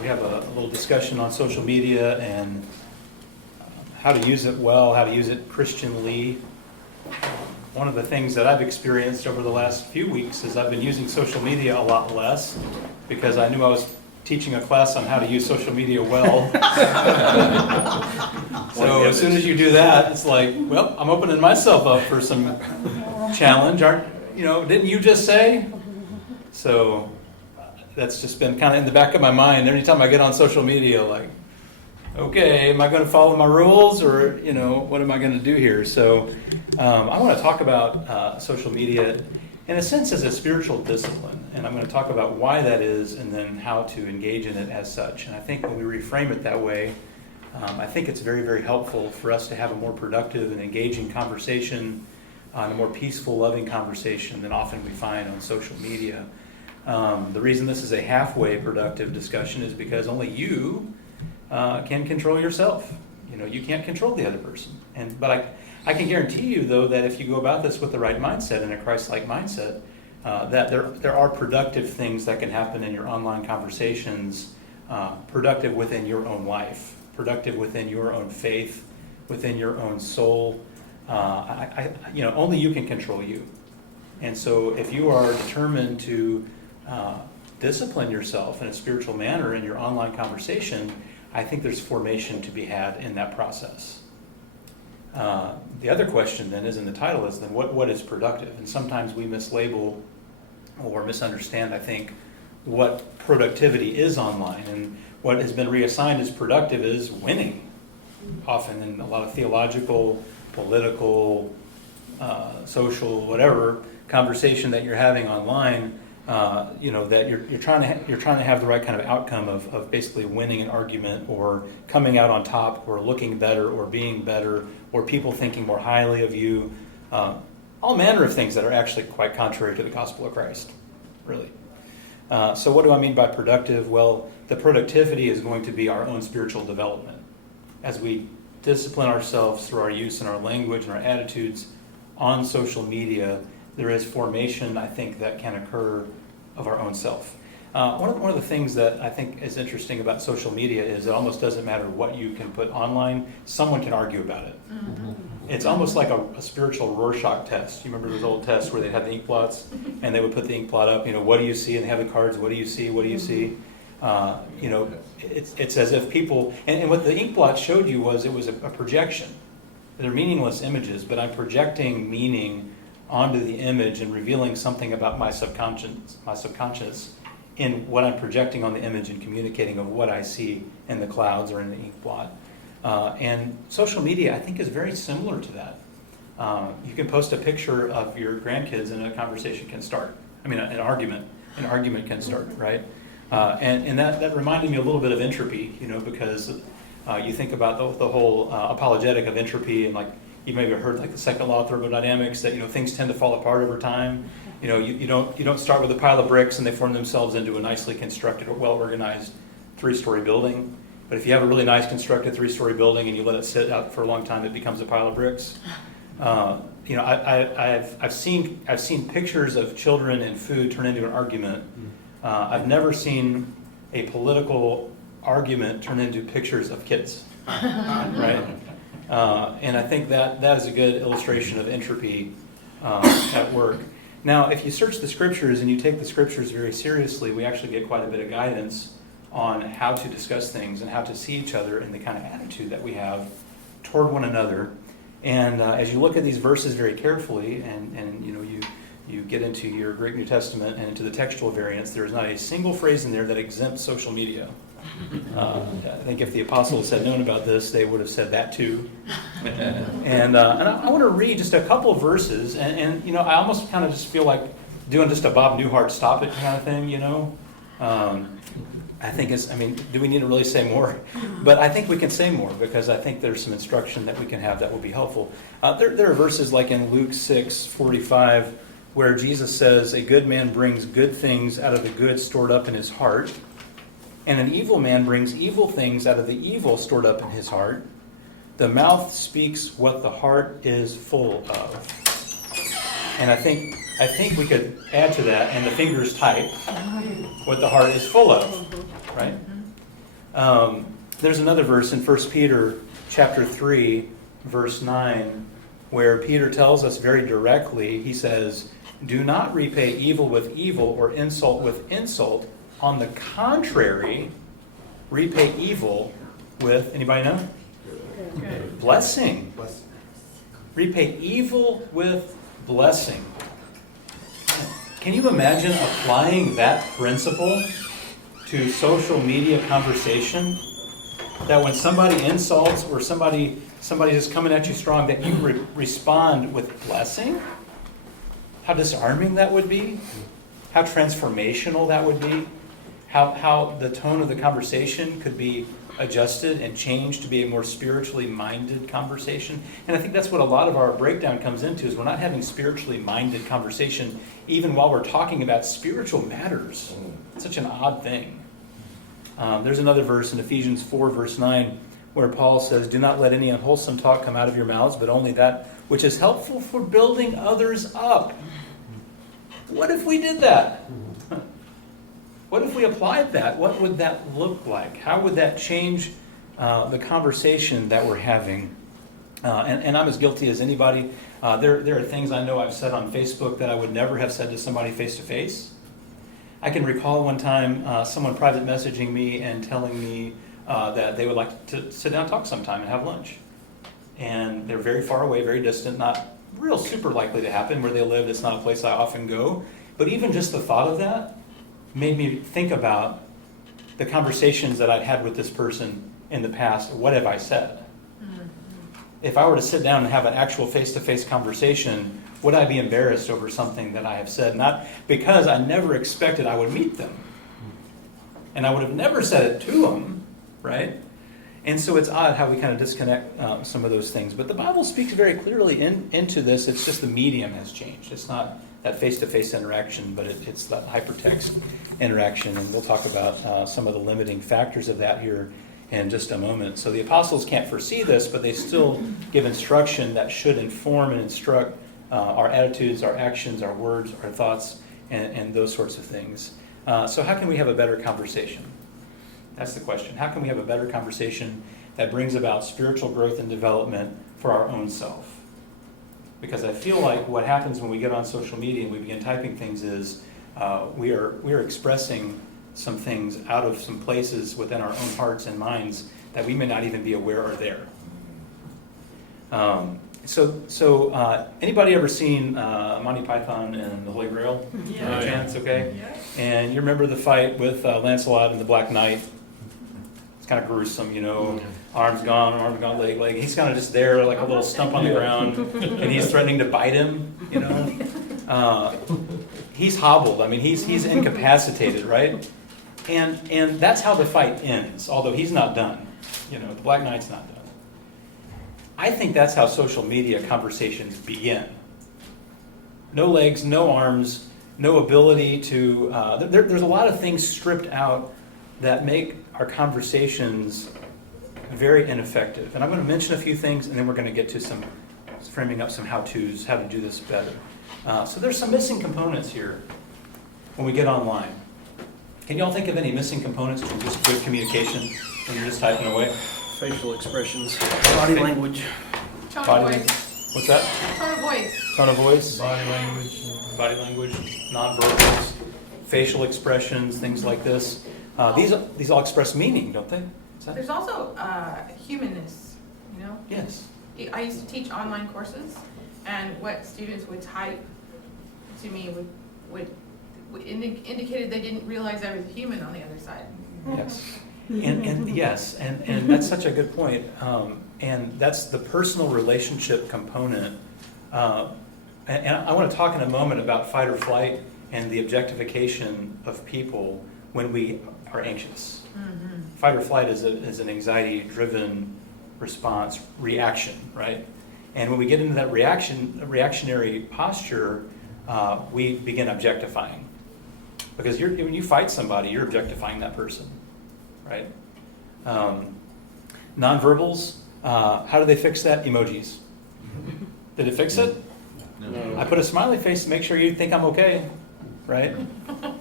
We have a little discussion on social media and how to use it well, how to use it Christianly. One of the things that I've experienced over the last few weeks is I've been using social media a lot less because I knew I was teaching a class on how to use social media well. So as soon as you do that, it's like, well, I'm opening myself up for some challenge. Didn't you just say? So that's just been kind of in the back of my mind. Every time I get on social media, like, okay, am I going to follow my rules or, what am I going to do here? So I want to talk about social media in a sense as a spiritual discipline. And I'm going to talk about why that is and then how to engage in it as such. And I think when we reframe it that way, I think it's very, very helpful for us to have a more productive and engaging conversation, a more peaceful, loving conversation than often we find on social media. The reason this is a halfway productive discussion is because only you can control yourself. You can't control the other person. But I can guarantee you, though, that if you go about this with the right mindset and a Christ-like mindset, that there are productive things that can happen in your online conversations, productive within your own life, productive within your own faith, within your own soul. Only you can control you. And so if you are determined to discipline yourself in a spiritual manner in your online conversation, I think there's formation to be had in that process. The other question then is in the title is then what is productive? And sometimes we mislabel or misunderstand, I think, what productivity is online. And what has been reassigned as productive is winning. Often in a lot of theological, political, social, whatever conversation that you're having online, that you're trying to have the right kind of outcome of basically winning an argument or coming out on top or looking better or being better or people thinking more highly of you. All manner of things that are actually quite contrary to the gospel of Christ, really. So what do I mean by productive? Well, the productivity is going to be our own spiritual development. As we discipline ourselves through our use and our language and our attitudes on social media, there is formation, I think, that can occur of our own self. One of the things that I think is interesting about social media is it almost doesn't matter what you can put online, someone can argue about it. Mm-hmm. It's almost like a spiritual Rorschach test. You remember those old tests where they had the ink blots and they would put the ink blot up, what do you see? And they have the cards, what do you see? What do you see? It's as if people, and what the ink blot showed you was it was a projection. They're meaningless images, but I'm projecting meaning onto the image and revealing something about my subconscious in what I'm projecting on the image and communicating of what I see in the clouds or in the ink blot. And social media, I think, is very similar to that. You can post a picture of your grandkids and a conversation can start. An argument can start, right? And that reminded me a little bit of entropy, because you think about the whole apologetic of entropy, and like you maybe heard like the second law of thermodynamics that things tend to fall apart over time. You don't start with a pile of bricks and they form themselves into a nicely constructed or well organized 3-story building. But if you have a really nice constructed 3-story building and you let it sit out for a long time, it becomes a pile of bricks. I've seen pictures of children and food turn into an argument. I've never seen a political argument turn into pictures of kids, right? And I think that is a good illustration of entropy at work. Now, if you search the scriptures and you take the scriptures very seriously, we actually get quite a bit of guidance on how to discuss things and how to see each other and the kind of attitude that we have toward one another. And as you look at these verses very carefully and you get into your Greek New Testament and into the textual variants, there is not a single phrase in there that exempts social media. I think if the apostles had known about this, they would have said that too. And I want to read just a couple of verses, and I almost kind of just feel like doing just a Bob Newhart stop it kind of thing, I think do we need to really say more? But I think we can say more because I think there's some instruction that we can have that will be helpful. There are verses like in Luke 6:45 where Jesus says, "A good man brings good things out of the good stored up in his heart, and an evil man brings evil things out of the evil stored up in his heart. The mouth speaks what the heart is full of." And I think we could add to that, and the fingers type what the heart is full of, right? There's another verse in 1 Peter chapter 3, verse 9, where Peter tells us very directly, he says, do not repay evil with evil or insult with insult. On the contrary, repay evil with, anybody know? Good. Blessing. Repay evil with blessing. Can you imagine applying that principle to social media conversation? That when somebody insults or somebody is coming at you strong, that you respond with blessing? How disarming that would be? How transformational that would be? How the tone of the conversation could be adjusted and changed to be a more spiritually minded conversation. And I think that's what a lot of our breakdown comes into, is we're not having spiritually minded conversation even while we're talking about spiritual matters. It's such an odd thing. There's another verse in Ephesians 4, verse 9, where Paul says, do not let any unwholesome talk come out of your mouths, but only that which is helpful for building others up. What if we did that? What if we applied that? What would that look like? How would that change the conversation that we're having? And I'm as guilty as anybody. There are things I know I've said on Facebook that I would never have said to somebody face to face. I can recall one time someone private messaging me and telling me that they would like to sit down and talk sometime and have lunch. And they're very far away, very distant, not real super likely to happen where they live. It's not a place I often go. But even just the thought of that made me think about the conversations that I'd had with this person in the past. What have I said? Mm-hmm. If I were to sit down and have an actual face-to-face conversation, would I be embarrassed over something that I have said? Not because I never expected I would meet them. And I would have never said it to them, right? And so it's odd how we kind of disconnect some of those things. But the Bible speaks very clearly into this. It's just the medium has changed. It's not that face-to-face interaction, but it's that hypertext interaction. And we'll talk about some of the limiting factors of that here in just a moment. So the apostles can't foresee this, but they still give instruction that should inform and instruct our attitudes, our actions, our words, our thoughts, and those sorts of things. So how can we have a better conversation? That's the question. How can we have a better conversation that brings about spiritual growth and development for our own self? Because I feel like what happens when we get on social media and we begin typing things is we are expressing some things out of some places within our own hearts and minds that we may not even be aware are there. So anybody ever seen Monte Python and the Holy Grail? Yeah. By chance, okay? Yeah. And you remember the fight with Lancelot and the Black Knight? It's kind of gruesome, you know. Arms gone, leg. He's kind of just there like a little stump on the ground, and he's threatening to bite him, you know. He's hobbled. I mean, he's incapacitated, right? And that's how the fight ends, although he's not done. You know, the Black Knight's not done. I think that's how social media conversations begin. No legs, no arms, no ability to... there's a lot of things stripped out that make our conversations very ineffective. And I'm going to mention a few things, and then we're going to get to some framing up some how-tos, how to do this better. So there's some missing components here when we get online. Can y'all think of any missing components to just good communication when you're just typing away? Facial expressions, body language. Tone Body of voice. What's that? Tone of voice. Tone of voice? Body language. Nonverbals, facial expressions, things like this. These all express meaning, don't they? Is that- There's also humanness, you know? Yes. I used to teach online courses, and what students would type to me would indicated they didn't realize I was a human on the other side. Yes. And yes, and that's such a good point. And that's the personal relationship component. And I want to talk in a moment about fight or flight and the objectification of people when we are anxious. Mm-hmm. Fight or flight is an anxiety-driven response, reaction, right? And when we get into that reactionary posture, we begin objectifying. Because when you fight somebody, you're objectifying that person, right? Nonverbals, how do they fix that? Emojis. Did it fix it? No. I put a smiley face to make sure you think I'm okay. right?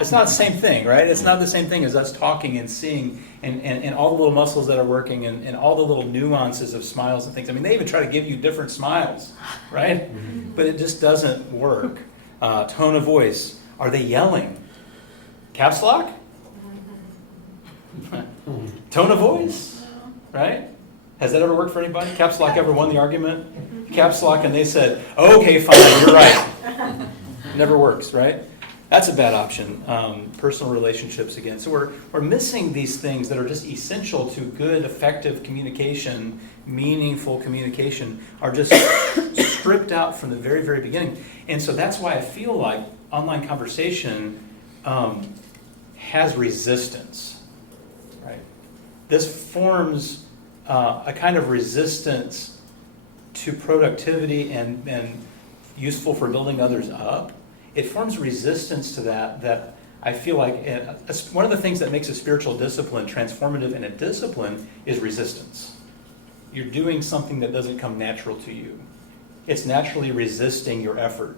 It's not the same thing, right? It's not the same thing as us talking and seeing and all the little muscles that are working and all the little nuances of smiles and things. I mean, they even try to give you different smiles, right? But it just doesn't work. Tone of voice. Are they yelling? Caps lock? Tone of voice, right? Has that ever worked for anybody? Caps lock ever won the argument? Caps lock and they said, okay, fine, you're right. Never works, right? That's a bad option. Personal relationships again. So we're missing these things that are just essential to good, effective communication, meaningful communication, are just stripped out from the very, very beginning. And so that's why I feel like online conversation has resistance, right? This forms a kind of resistance to productivity and useful for building others up. It forms resistance to that I feel like one of the things that makes a spiritual discipline transformative in a discipline is resistance. You're doing something that doesn't come natural to you. It's naturally resisting your effort.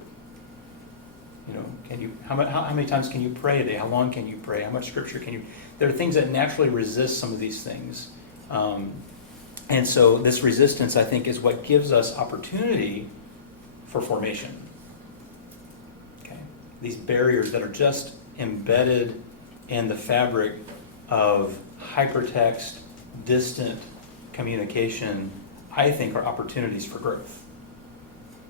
You know, how many times can you pray a day? How long can you pray? How much scripture can you? There are things that naturally resist some of these things. And so this resistance, I think, is what gives us opportunity for formation. Okay? These barriers that are just embedded in the fabric of hypertext, distant communication, I think are opportunities for growth,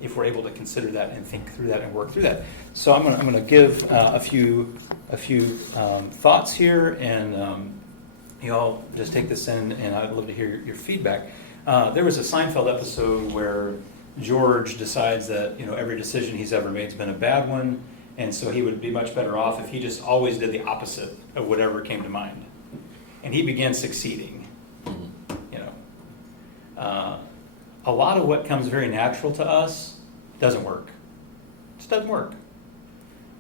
if we're able to consider that and think through that and work through that. So I'm going to give a few thoughts here, and you all just take this in, and I'd love to hear your feedback. There was a Seinfeld episode where George decides that every decision he's ever made has been a bad one, and so he would be much better off if he just always did the opposite of whatever came to mind. And he began succeeding. A lot of what comes very natural to us doesn't work. It just doesn't work.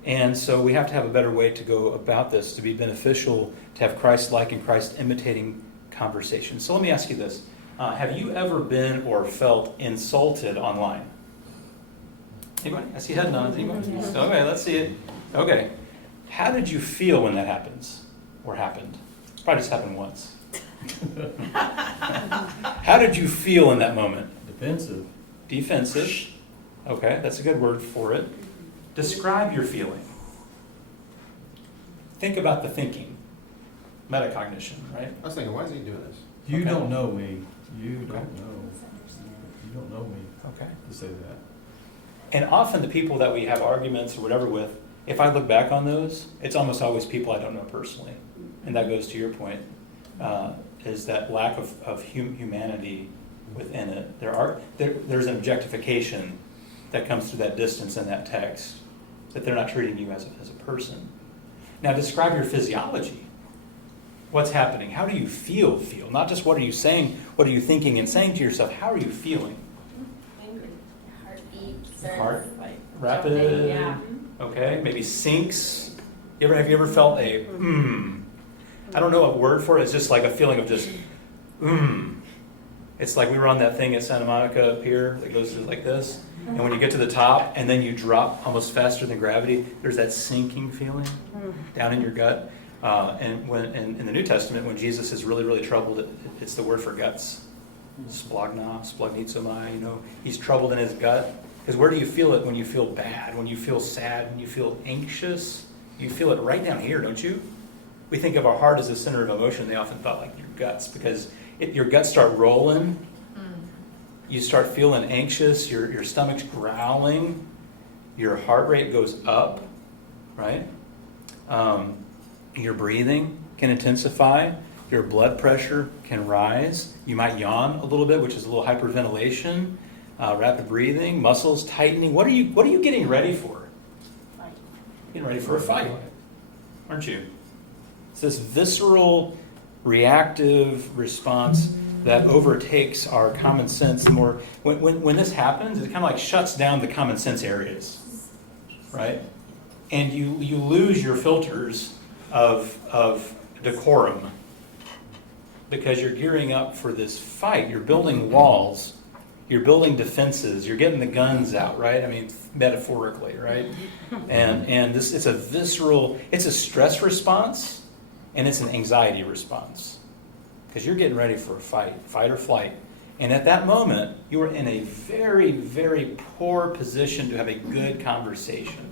And so we have to have a better way to go about this to be beneficial, to have Christ-like and Christ-imitating conversation. So let me ask you this. Have you ever been or felt insulted online? Anybody? I see head nods. Anybody? Okay, let's see it. Okay. How did you feel when that happens or happened? Probably just happened once. How did you feel in that moment? Defensive. Defensive. Okay, that's a good word for it. Describe your feeling. Think about the thinking. Metacognition, right? I was thinking, why is he doing this? You Okay. don't know me. You Okay. don't know. You don't know me Okay. to say that. And often the people that we have arguments or whatever with, if I look back on those, it's almost always people I don't know personally. And that goes to your point, is that lack of humanity within it. There's an objectification that comes through that distance in that text, that they're not treating you as a person. Now describe your physiology. What's happening? How do you feel? Not just what are you saying, what are you thinking and saying to yourself, how are you feeling? Angry. Heartbeat. Heart Like rapid, jumping, yeah. okay, maybe sinks. Have you ever felt a I don't know a word for it, it's just like a feeling of just It's like we were on that thing at Santa Monica Pier that goes like this, and when you get to the top and then you drop almost faster than gravity, there's that sinking feeling down in your gut. And when in the New Testament, when Jesus is really, really troubled, it's the word for guts. Splagnizomai, he's troubled in his gut. Because where do you feel it when you feel bad, when you feel sad, when you feel anxious? You feel it right down here, don't you? We think of our heart as the center of emotion. They often thought like your guts, because your guts start rolling. You start feeling anxious. Your stomach's growling. Your heart rate goes up, right? Your breathing can intensify. Your blood pressure can rise. You might yawn a little bit, which is a little hyperventilation. Rapid breathing, muscles tightening. What are you getting ready for? Fight. Getting ready for a fight, aren't you? It's this visceral, reactive response that overtakes our common sense. The more when this happens, it kind of like shuts down the common sense areas, right? And you lose your filters of decorum because you're gearing up for this fight. You're building walls You're building defenses. You're getting the guns out, right? I mean, metaphorically, right? And this, it's a visceral, it's a stress response, and it's an anxiety response. Because you're getting ready for a fight or flight. And at that moment, you are in a very, very poor position to have a good conversation.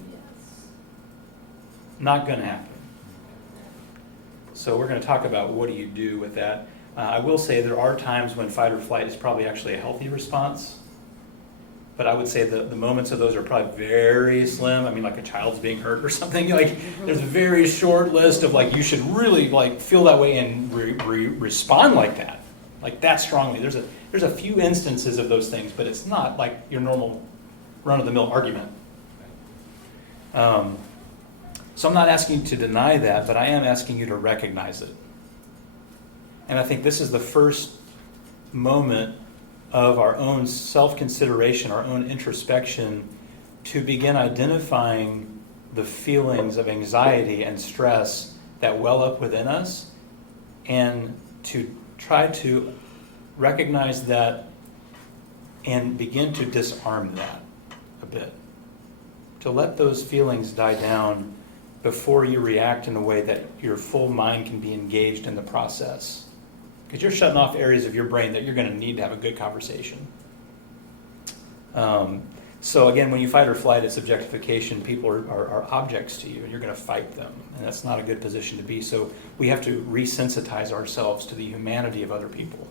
Not going to happen. So we're going to talk about what do you do with that. I will say there are times when fight or flight is probably actually a healthy response. But I would say the moments of those are probably very slim. I mean, like a child's being hurt or something. Like there's a very short list of like you should really like feel that way and respond like that strongly. There's a few instances of those things, but it's not like your normal run-of-the-mill argument. So I'm not asking you to deny that, but I am asking you to recognize it. And I think this is the first moment of our own self-consideration, our own introspection, to begin identifying the feelings of anxiety and stress that well up within us, and to try to recognize that and begin to disarm that a bit. To let those feelings die down before you react in a way that your full mind can be engaged in the process. Because you're shutting off areas of your brain that you're going to need to have a good conversation. So again, when you fight or flight, it's objectification. People are objects to you, and you're going to fight them. And that's not a good position to be. So we have to resensitize ourselves to the humanity of other people.